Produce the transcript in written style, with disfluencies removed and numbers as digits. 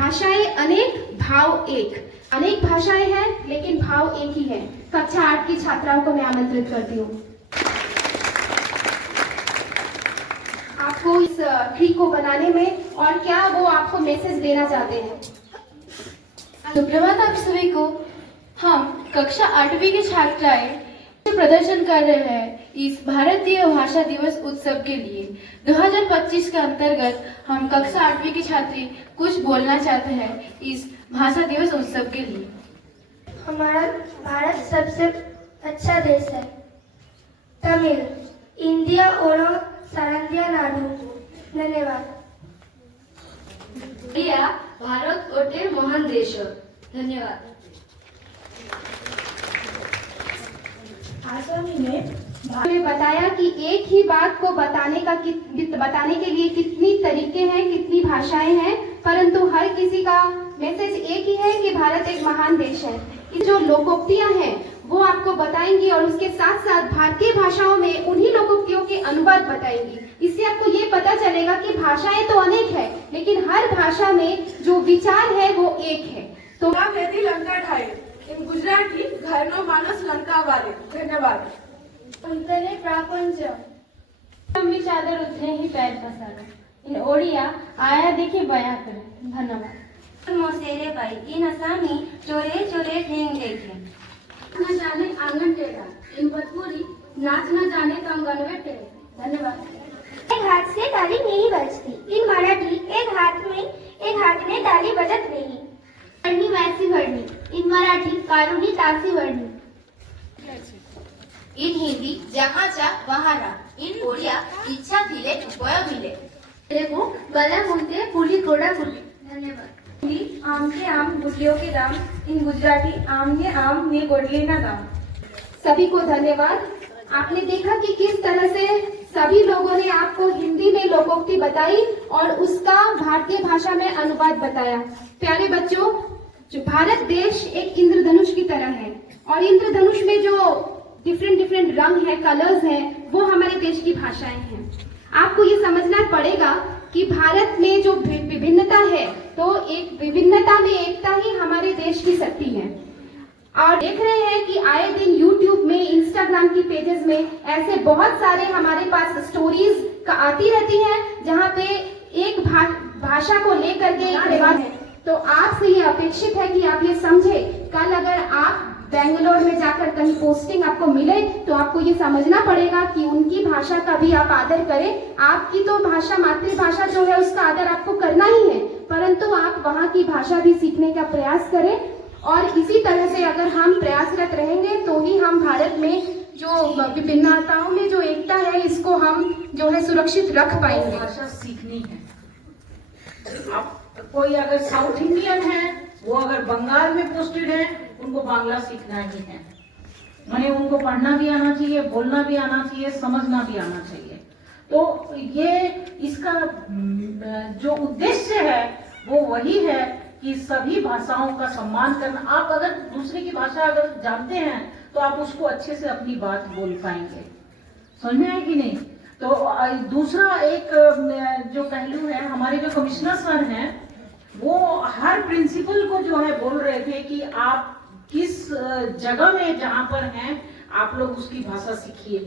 भाषाएं अनेक, भाव एक। अनेक भाषाएं हैं लेकिन भाव एक ही है। कक्षा 8 की छात्राओं को मैं आमंत्रित करती हूँ। आपको इस ट्री को बनाने में और क्या वो आपको मैसेज देना चाहते हैं? सुप्रभात आप सभी को। हम कक्षा 8वीं के छात्राएं प्रदर्शन कर रहे हैं इस भारतीय भाषा दिवस उत्सव के लिए। 2025 के अंतर्गत हम कक्षा 8वीं की छात्री कुछ बोलना चाहते हैं इस भाषा दिवस उत्सव के लिए। हमारा भारत सबसे अच्छा देश है। तमिल इंडिया ओणम सारंदिया नाडू। धन्यवाद। भारत ओटे महान देश। धन्यवाद। आसामी ने बताया कि एक ही बात को बताने के लिए कितनी तरीके हैं, कितनी भाषाएं हैं, परंतु हर किसी का मैसेज एक ही है कि भारत एक महान देश है। जो लोकोक्तियां हैं वो आपको बताएंगी और उसके साथ साथ भारतीय भाषाओं में उन्हीं लोकोक्तियों के अनुवाद बताएंगी। इससे आपको ये पता चलेगा कि भाषाएं तो अनेक है लेकिन हर भाषा में जो विचार है वो एक है। तो लंका ठाई इन गुजराती घरनो मानस लंका वाले। धन्यवाद। अंतरे प्रापंच लंबी चादर उतने ही पैर पसारो। इन ओडिया आया देखे बया करे। धन्यवाद। मोसेरे पाई इन असामी चोरे चोरे ठेंग देखे। न जाने आंगन टेढ़ा इन भोजपुरी नाच न जाने कंगनवे टेढ़े। धन्यवाद। एक हाथ से ताली नहीं बजती इन मराठी एक हाथ में ताली बजत नहीं। वर्णी वैसी वर्णी इन मराठी कारुणी तासी वर्णी। इन हिंदी जहाँ जा वहाँ रहा। इन ओडिया इच्छा थिले उपाय मिले। तेलुगु गला मुंते पुली कोड़ा पुली। धन्यवाद। हिंदी आम के आम गुटलियों के दाम। इन गुजराती आम ने गोडली ना दाम। सभी को धन्यवाद। आपने देखा कि किस तरह से सभी लोगों ने आपको हिंदी में लोकोक्ति बताई और उसका भारतीय भाषा में अनुवाद बताया। प्यारे बच्चों, जो भारत देश एक इंद्रधनुष की तरह है और इंद्रधनुष में जो डिफरेंट रंग है, कलर्स हैं, वो हमारे देश की भाषाएं हैं। आपको ये समझना पड़ेगा कि भारत में जो विभिन्नता है तो एक विभिन्नता में एकता ही हमारे देश की शक्ति है। और देख रहे हैं कि आए दिन YouTube में, इंस्टाग्राम की पेजेस में ऐसे बहुत सारे हमारे पास स्टोरीज का आती रहती हैं जहाँ पे एक भाषा को लेकर के एक विवाद है। तो आपसे ये अपेक्षित है कि आप ये समझे, कल अगर आप बेंगलोर में जाकर कहीं पोस्टिंग आपको मिले तो आपको ये समझना पड़ेगा कि उनकी भाषा का भी आप आदर करें। आपकी तो भाषा, मातृभाषा जो है उसका आदर आपको करना ही है, परंतु आप वहाँ की भाषा भी सीखने का प्रयास करें। और इसी तरह से अगर हम प्रयासरत रहेंगे तो ही हम भारत में जो विभिन्नताओं में जो एकता है इसको हम जो है सुरक्षित रख पाएंगे। भाषा सीखनी है। अब कोई अगर साउथ इंडियन है, वो अगर बंगाल में पोस्टेड है, उनको बांग्ला सीखना ही है। माने उनको पढ़ना भी आना चाहिए, बोलना भी आना चाहिए, समझना भी आना चाहिए। तो ये इसका जो उद्देश्य है वो वही है कि सभी भाषाओं का सम्मान करना। आप अगर दूसरे की भाषा अगर जानते हैं तो आप उसको अच्छे से अपनी बात बोल पाएंगे। समझ में आए कि नहीं? तो दूसरा एक जो पहलू है, हमारे जो कमिश्नर सर हैं वो हर प्रिंसिपल को जो है बोल रहे थे कि आप किस जगह में जहां पर हैं आप लोग उसकी भाषा सीखिए।